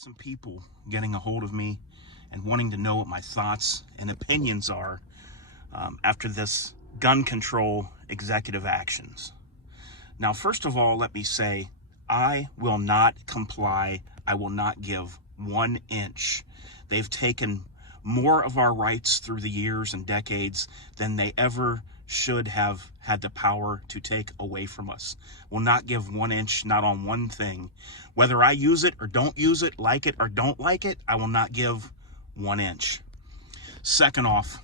Some people getting a hold of me and wanting to know what my thoughts and opinions are after this gun control executive actions. Now, first of all, let me say, I will not comply. I will not give 1 inch. They've taken more of our rights through the years and decades than they ever should have had the power to take away from us. Will not give 1 inch, not on one thing. Whether I use it or don't use it, like it or don't like it, I will not give 1 inch. Second off,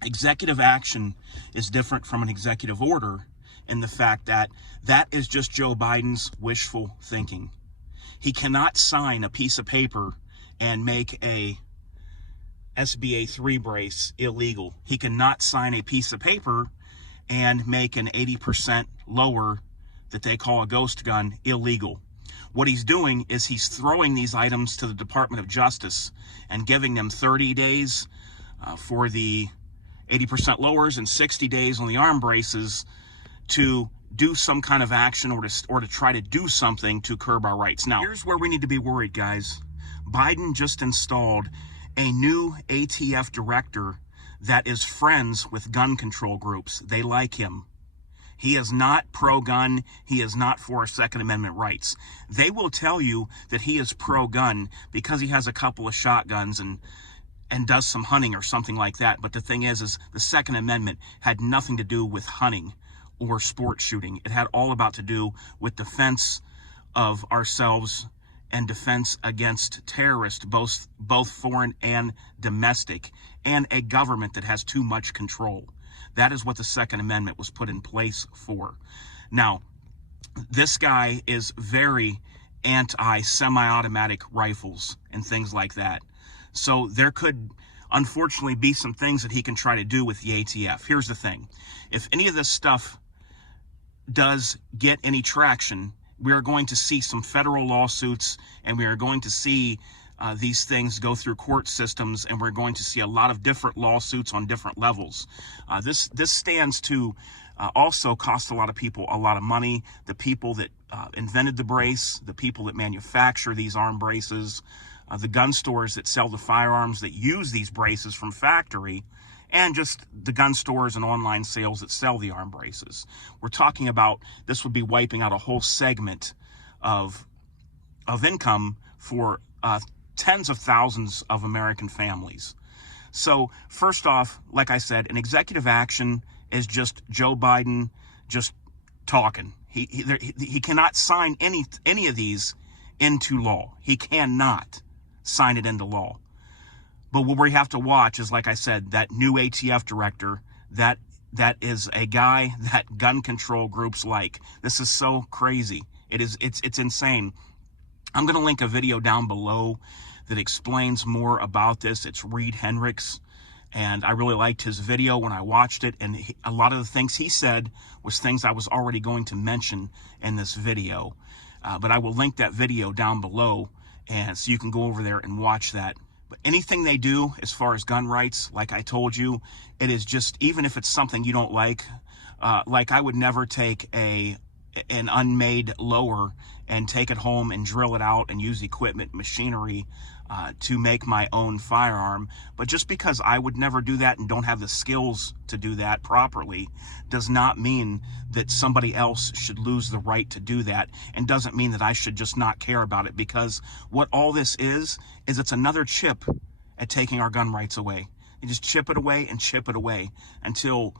executive action is different from an executive order in the fact that that is just Joe Biden's wishful thinking. He cannot sign a piece of paper and make a SBA 3 brace illegal. He cannot sign a piece of paper and make an 80% lower that they call a ghost gun illegal. What he's doing is he's throwing these items to the Department of Justice and giving them 30 days for the 80% lowers and 60 days on the arm braces to do some kind of action or to try to do something to curb our rights. Now, here's where we need to be worried, guys. Biden just installed a new ATF director that is friends with gun control groups. They like him. He is not pro-gun. He is not for Second Amendment rights. They will tell you that he is pro-gun because he has a couple of shotguns and does some hunting or something like that. But the thing is the Second Amendment had nothing to do with hunting or sport shooting. It had all about to do with defense of ourselves and defense against terrorists, both foreign and domestic, and a government that has too much control. That is what the Second Amendment was put in place for. Now, this guy is very anti-semi-automatic rifles and things like that. So there could, unfortunately, be some things that he can try to do with the ATF. Here's the thing. If any of this stuff does get any traction, we are going to see some federal lawsuits, and we are going to see these things go through court systems, and we're going to see a lot of different lawsuits on different levels. This stands to also cost a lot of people a lot of money. The people that invented the brace, the people that manufacture these arm braces, the gun stores that sell the firearms that use these braces from factory, and just the gun stores and online sales that sell the arm braces. We're talking about this would be wiping out a whole segment of income for tens of thousands of American families. So first off, like I said, an executive action is just Joe Biden just talking. He cannot sign any of these into law. He cannot sign it into law. But what we have to watch is, like I said, that new ATF director, that is a guy that gun control groups like. This is so crazy. It's insane. I'm going to link a video down below that explains more about this. It's Reed Hendricks, and I really liked his video when I watched it, and a lot of the things he said was things I was already going to mention in this video. But I will link that video down below, and so you can go over there and watch that. But anything they do as far as gun rights, like I told you, it is just, even if it's something you don't like I would never take an unmade lower and take it home and drill it out and use equipment, machinery to make my own firearm. But just because I would never do that and don't have the skills to do that properly does not mean that somebody else should lose the right to do that, and doesn't mean that I should just not care about it, because what all this is it's another chip at taking our gun rights away. You just chip it away and chip it away until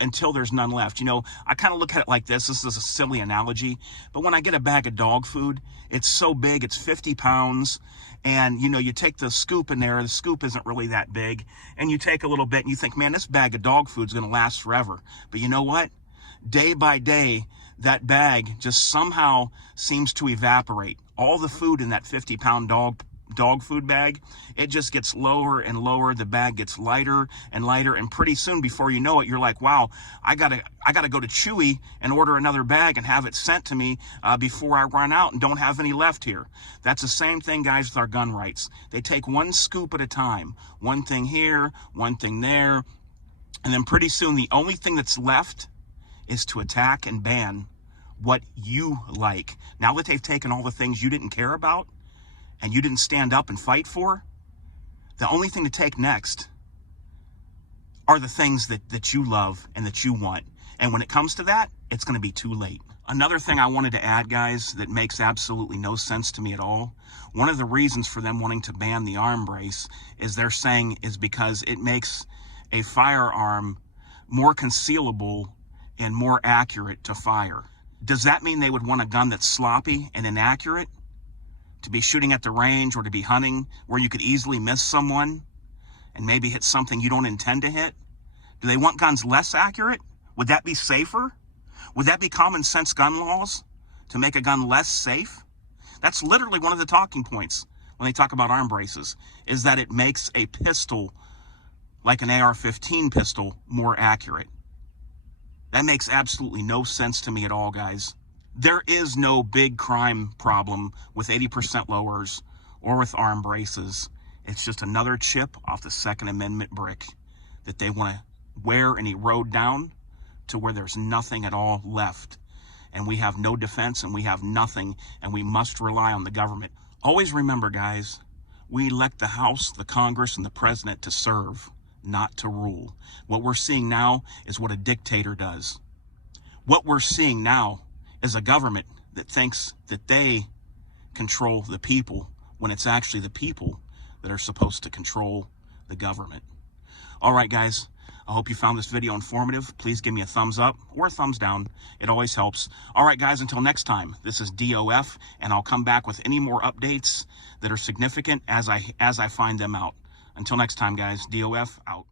until there's none left. I kind of look at it like this. This is a silly analogy, but when I get a bag of dog food, it's so big, it's 50 pounds, and you take the scoop in there. The scoop isn't really that big, and you take a little bit and you think, man, this bag of dog food is going to last forever. But you know what? Day by day, that bag just somehow seems to evaporate. All the food in that 50-pound dog food bag, it just gets lower and lower. The bag gets lighter and lighter, and pretty soon, before you know it, you're like, wow, I gotta go to Chewy and order another bag and have it sent to me before I run out and don't have any left here. That's the same thing, guys, with our gun rights. They take one scoop at a time, one thing here, one thing there, and then pretty soon the only thing that's left is to attack and ban what you like. Now that they've taken all the things you didn't care about and you didn't stand up and fight for, the only thing to take next are the things that you love and that you want. And when it comes to that, it's going to be too late. Another thing I wanted to add, guys, that makes absolutely no sense to me at all. One of the reasons for them wanting to ban the arm brace is they're saying is because it makes a firearm more concealable and more accurate to fire. Does that mean they would want a gun that's sloppy and inaccurate to be shooting at the range or to be hunting where you could easily miss someone and maybe hit something you don't intend to hit? Do they want guns less accurate? Would that be safer? Would that be common sense gun laws to make a gun less safe? That's literally one of the talking points when they talk about arm braces, is that it makes a pistol like an AR-15 pistol more accurate. That makes absolutely no sense to me at all, guys. There is no big crime problem with 80% lowers or with arm braces. It's just another chip off the Second Amendment brick that they want to wear and erode down to where there's nothing at all left. And we have no defense and we have nothing, and we must rely on the government. Always remember, guys, we elect the House, the Congress, and the President to serve, not to rule. What we're seeing now is what a dictator does. What we're seeing now is a government that thinks that they control the people when it's actually the people that are supposed to control the government. All right, guys, I hope you found this video informative. Please give me a thumbs up or a thumbs down. It always helps. All right, guys, until next time, this is DOF, and I'll come back with any more updates that are significant as I find them out. Until next time, guys, DOF out.